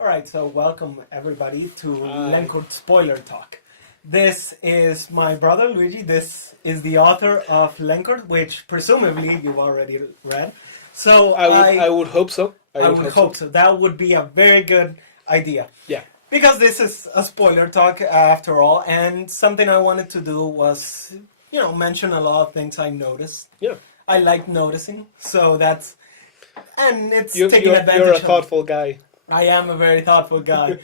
Alright, so welcome everybody to Lencourt Spoiler Talk. This is my brother Luigi. This is the author of Lencourt, which presumably you've already read. So I would hope so. I would hope so. That would be a very good idea. Yeah. Because this is a spoiler talk after all, and something I wanted to do was, mention a lot of things I noticed. Yeah. I like noticing, so that's... And it's You're a thoughtful guy. I am a very thoughtful guy.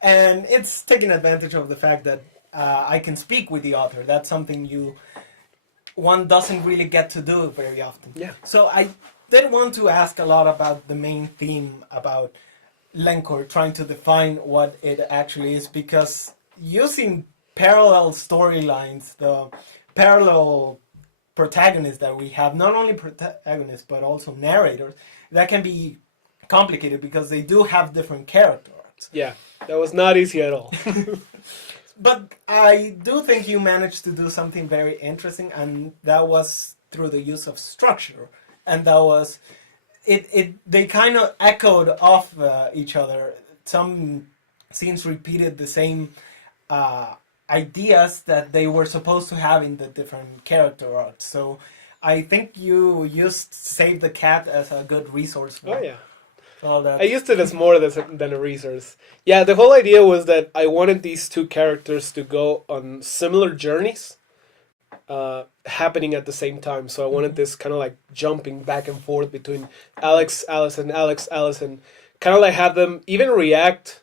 And it's taking advantage of the fact that I can speak with the author. That's something one doesn't really get to do very often. Yeah. So I did want to ask a lot about the main theme about Lencourt, trying to define what it actually is, because using parallel storylines, the parallel protagonists that we have, not only protagonists but also narrators, that can be complicated because they do have different character arcs. Yeah, that was not easy at all. But I do think you managed to do something very interesting, and that was through the use of structure. And that was they kind of echoed off each other. Some scenes repeated the same ideas that they were supposed to have in the different character arcs. So I think you used Save the Cat as a good resource for all that. I used it as more than a resource. Yeah, the whole idea was that I wanted these two characters to go on similar journeys happening at the same time. So I wanted this kind of like jumping back and forth between Alex, Allison, kind of like have them even react,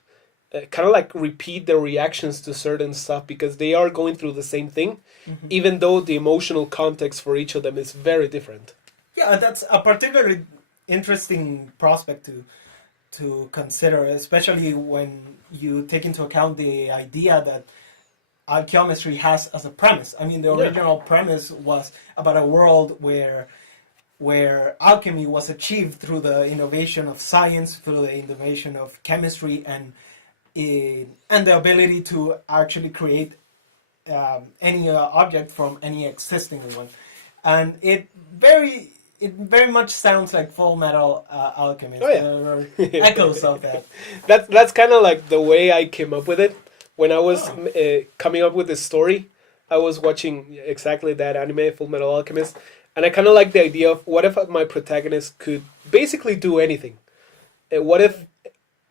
kind of like repeat their reactions to certain stuff because they are going through the same thing, even though the emotional context for each of them is very different. Yeah, that's a particularly interesting prospect to consider, especially when you take into account the idea that alchemy has as a premise. I mean, the original premise was about a world where alchemy was achieved through the innovation of science, through the innovation of chemistry, and the ability to actually create any object from any existing one. And it very much sounds like Full Metal Alchemist. There are echoes of that. That's kind of like the way I came up with it. When I was coming up with this story, I was watching exactly that anime, Full Metal Alchemist, and I kind of like the idea of what if my protagonist could basically do anything? What if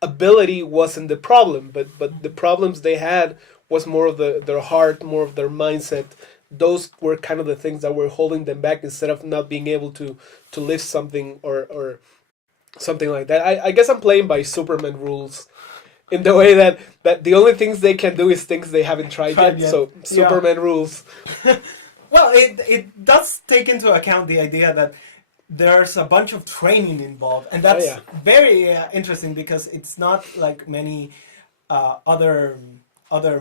ability wasn't the problem, but the problems they had was more of their heart, more of their mindset. Those were kind of the things that were holding them back instead of not being able to lift something or something like that. I guess I'm playing by Superman rules in the way that the only things they can do is things they haven't tried yet. So Superman rules. Well, it does take into account the idea that there's a bunch of training involved, and that's very interesting because it's not like many other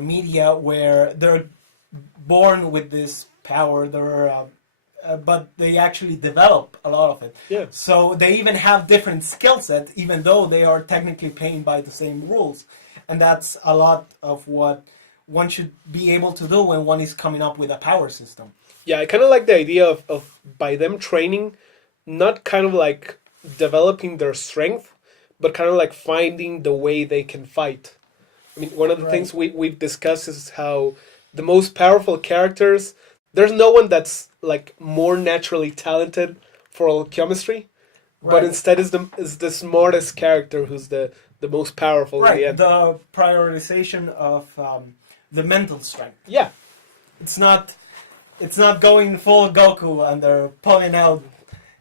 media where they're born with this power. But they actually develop a lot of it. Yeah. So they even have different skill sets, even though they are technically playing by the same rules. And that's a lot of what one should be able to do when one is coming up with a power system. Yeah, I kind of like the idea of by them training, not kind of like developing their strength, but kind of like finding the way they can fight. I mean, one of the things we've discussed is how the most powerful characters, there's no one that's like more naturally talented for alchemy, but instead is the smartest character who's the most powerful. Right, in the end. The prioritization of the mental strength. Yeah. It's not going full Goku and they're pulling out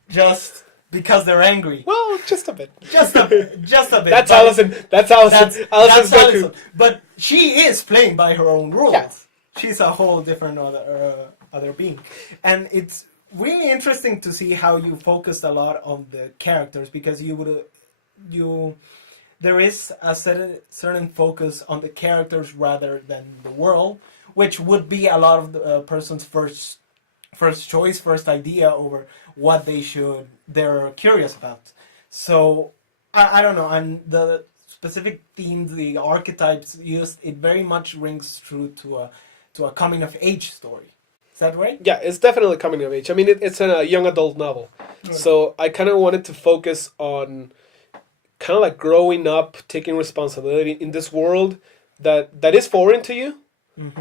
just because they're angry. Well, just a bit. Just a bit. That's Allison. That's Allison's Goku. Allison. But she is playing by her own rules. Yeah. She's a whole different other being. And it's really interesting to see how you focused a lot on the characters, because there is a certain focus on the characters rather than the world, which would be a lot of the person's first choice, first idea over what they're curious about. So I don't know, and the specific themes, the archetypes used, it very much rings true to a coming of age story. Is that right? Yeah, it's definitely coming of age. I mean, it's a young adult novel. Right. So I kind of wanted to focus on kind of like growing up, taking responsibility in this world that is foreign to you.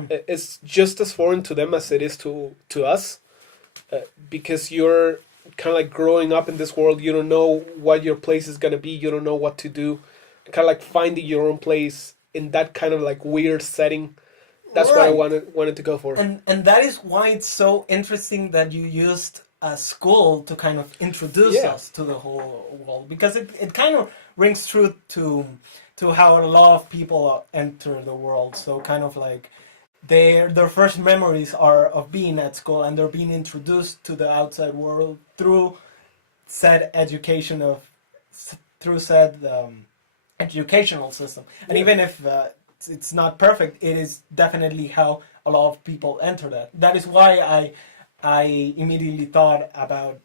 It's just as foreign to them as it is to us, because you're kind of like growing up in this world. You don't know what your place is gonna be. You don't know what to do. Kind of like finding your own place in that kind of like weird setting. That's what I wanted to go for. And that is why it's so interesting that you used a school to kind of introduce us to the whole world, because it kind of rings true to how a lot of people enter the world. So kind of like their first memories are of being at school, and they're being introduced to the outside world through said educational system. And even if it's not perfect, it is definitely how a lot of people enter that. That is why I immediately thought about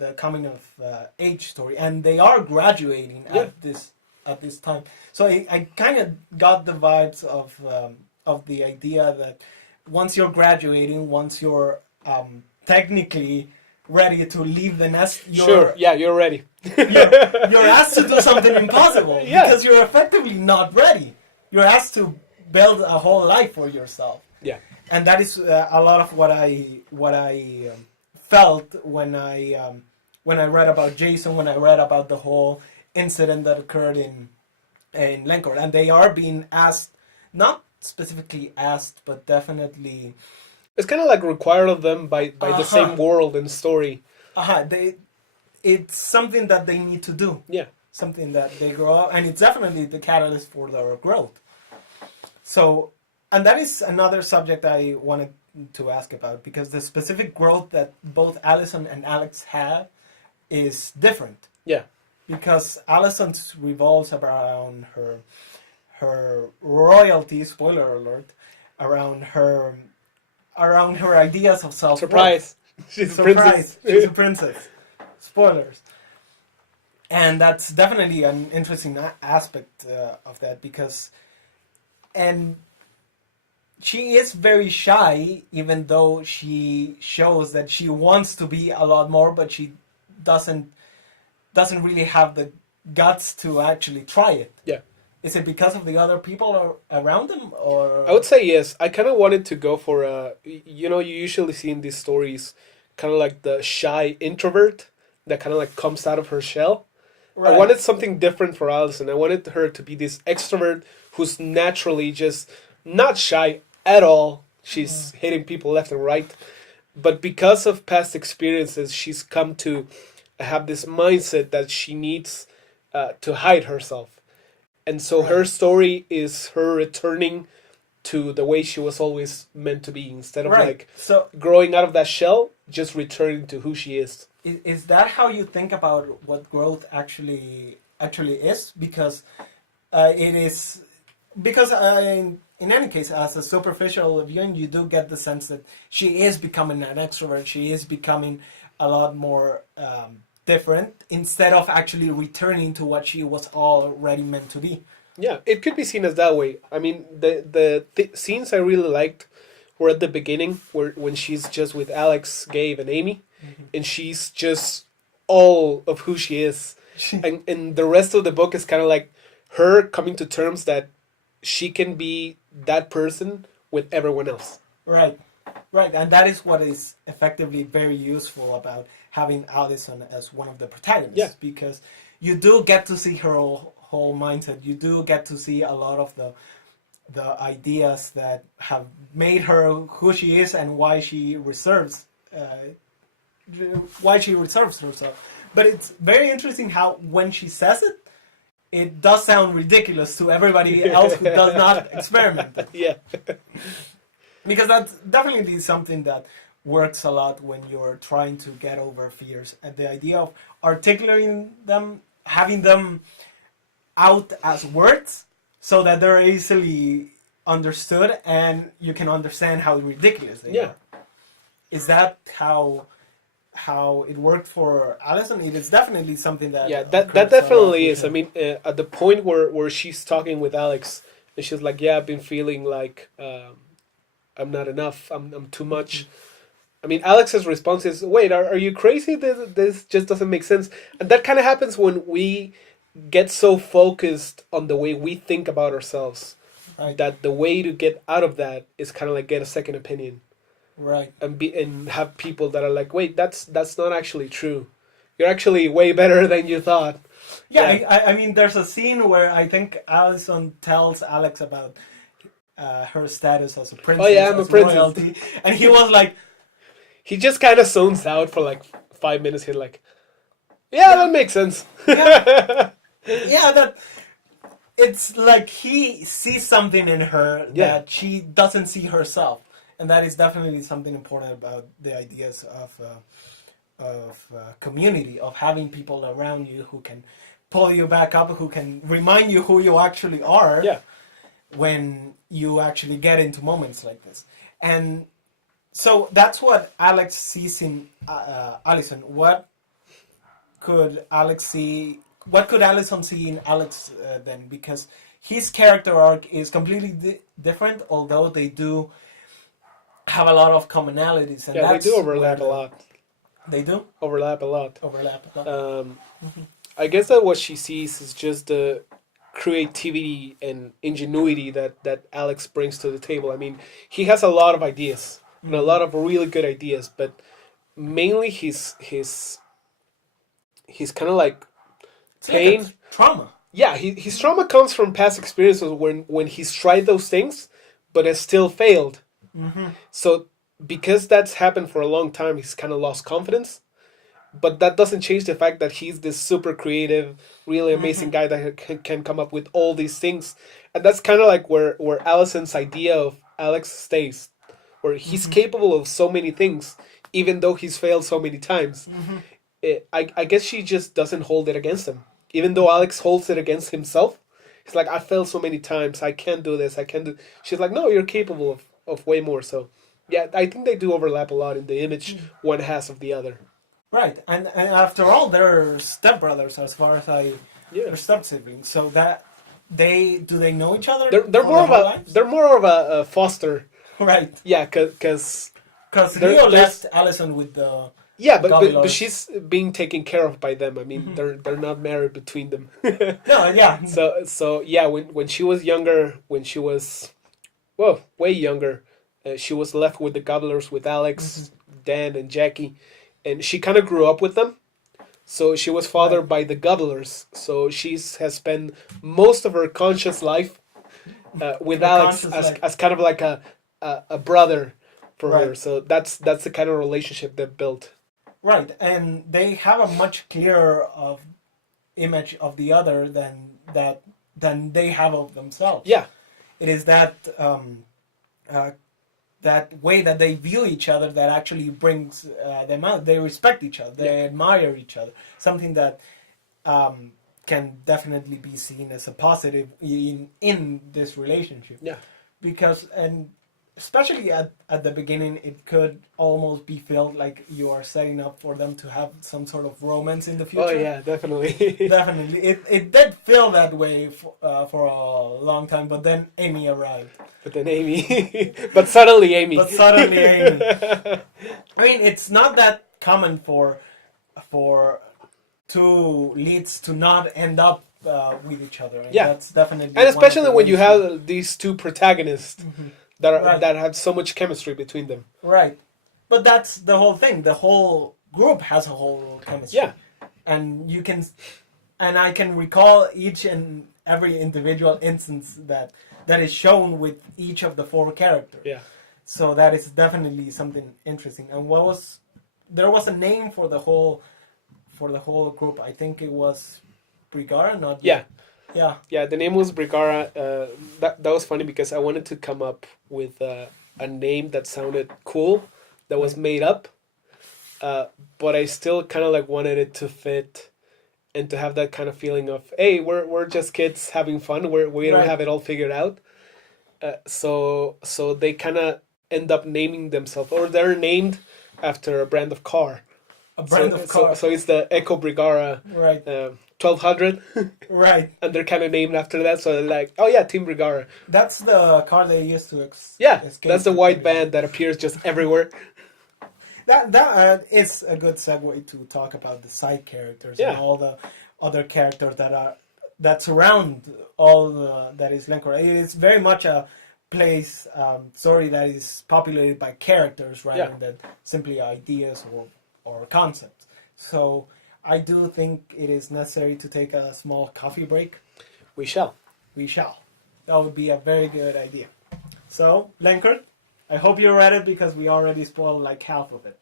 the coming of age story, and they are graduating at this time. So I kind of got the vibes of the idea that once you're graduating, once you're technically ready to leave the nest, you're ready. you're asked to do something impossible because you're effectively not ready. You're asked to build a whole life for yourself. Yeah, and that is a lot of what I felt when I read about Jason, when I read about the whole incident that occurred in Lencourt, and they are being asked, not specifically asked, but definitely. It's kind of like required of them by the same world and story. It's something that they need to do. Yeah. Something that they grow up, and it's definitely the catalyst for their growth. So, and that is another subject I wanted to ask about, because the specific growth that both Allison and Alex have is different. Yeah. Because Allison's revolves around her royalty, spoiler alert, around her ideas of self-worth. Surprise. She's a princess. She's a princess. Spoilers. And that's definitely an interesting aspect of that, because, and she is very shy, even though she shows that she wants to be a lot more, but she doesn't really have the guts to actually try it. Yeah. Is it because of the other people around them, or? I would say yes. I kind of wanted to go for you usually see in these stories kind of like the shy introvert that kind of like comes out of her shell. Right. I wanted something different for Allison. I wanted her to be this extrovert who's naturally just not shy at all. She's hitting people left and right. But because of past experiences, she's come to have this mindset that she needs to hide herself. And so her story is her returning to the way she was always meant to be, instead of growing out of that shell, just returning to who she is. Is that how you think about what growth actually is? Because it is, because in any case, as a superficial viewing, you do get the sense that she is becoming an extrovert. She is becoming a lot more different, instead of actually returning to what she was already meant to be. Yeah, it could be seen as that way. I mean, the scenes I really liked were at the beginning, when she's just with Alex, Gabe, and Amy, and she's just all of who she is. and the rest of the book is kind of like her coming to terms that she can be that person with everyone else. Right, and that is what is effectively very useful about having Allison as one of the protagonists, because you do get to see her whole mindset. You do get to see a lot of the ideas that have made her who she is, and why she reserves herself. But it's very interesting how when she says it, it does sound ridiculous to everybody else who does not experiment. Yeah. Because that's definitely something that works a lot when you're trying to get over fears. And the idea of articulating them, having them out as words, so that they're easily understood and you can understand how ridiculous they are. Is that how it worked for Allison? It is definitely something that... Yeah, that definitely is. I mean, at the point where she's talking with Alex, and she's like, yeah, I've been feeling like I'm not enough, I'm too much. I mean, Alex's response is, wait, are you crazy? This just doesn't make sense. And that kind of happens when we get so focused on the way we think about ourselves Right. that the way to get out of that is kind of like get a second opinion Right. and have people that are like, wait, that's not actually true. You're actually way better than you thought. Yeah, I mean, there's a scene where I think Allison tells Alex about her status as a princess, Oh yeah, I'm a as princess. royalty, and he was like, He just kind of zones out for like 5 minutes. He's like, yeah, that makes sense. yeah, that it's like he sees something in her Yeah. that she doesn't see herself, and that is definitely something important about the ideas of community, of having people around you who can pull you back up, who can remind you who you actually are. Yeah. When you actually get into moments like this. And so that's what Alex sees in Allison. What could Allison see in Alex then? Because his character arc is completely different, although they do have a lot of commonalities. And Yeah, they that's do overlap a lot. They do? Overlap a lot. Overlap a lot. I guess that what she sees is just the creativity and ingenuity that Alex brings to the table. I mean, he has a lot of ideas and a lot of really good ideas, but mainly he's kind of like It's pain. like a trauma. Yeah, his trauma comes from past experiences when he's tried those things, but has still failed. So because that's happened for a long time, he's kind of lost confidence. But that doesn't change the fact that he's this super creative, really amazing guy that can come up with all these things. And that's kind of like where Allison's idea of Alex stays, where he's capable of so many things, even though he's failed so many times. I guess she just doesn't hold it against him. Even though Alex holds it against himself, he's like, I failed so many times, I can't do this, I can't do... She's like, no, you're capable of way more. So, yeah, I think they do overlap a lot in the image one has of the other. Right, and after all, they're stepbrothers as far as they're step siblings. So that do they know each other? They're more of a foster. Right. Yeah, because Leo left Allison with the but she's being taken care of by them. I mean, they're not married between them. No, yeah. So yeah, when she was younger, way younger, she was left with the Gobblers with Alex, Dan, and Jackie. And she kind of grew up with them. So she was fathered by the Gobblers. So she has spent most of her conscious life with Alex as kind of like a brother for her. So that's the kind of relationship they've built. Right, and they have a much clearer image of the other than they have of themselves. Yeah. It is that that way that they view each other that actually brings them out. They respect each other. They admire each other. Something that can definitely be seen as a positive in this relationship. Yeah. Because, and especially at the beginning, it could almost be felt like you are setting up for them to have some sort of romance in the future. Oh yeah, definitely. Definitely. It did feel that way for a long time, but then Amy arrived. But suddenly Amy. I mean, it's not that common for two leads to not end up with each other. And that's definitely. And especially when you have these two protagonists that have so much chemistry between them. Right. But that's the whole thing. The whole group has a whole chemistry. Yeah. And I can recall each and every individual instance that is shown with each of the four characters. Yeah. So that is definitely something interesting. And there was a name for the whole group. I think it was Brigara, not Yeah. Yeah. Yeah, the name was Brigara. That was funny because I wanted to come up with a name that sounded cool, that was made up, but I still kind of like wanted it to fit and to have that kind of feeling of, hey, we're just kids having fun. We don't have it all figured out. So they kind of end up naming themselves, or they're named after a brand of car. A brand of car. So it's the Eco Brigara. Right. 1200. Right. And they're kind of named after that, so they're like, oh yeah, Team Brigara. That's the car they used to escape. That's the white van that appears just everywhere. That is a good segue to talk about the side characters and other characters that surround all that is Lencourt. It's very much a place story that is populated by characters rather than simply ideas or concepts. So I do think it is necessary to take a small coffee break. We shall. We shall. That would be a very good idea. So, Lencourt, I hope you read it because we already spoiled like half of it.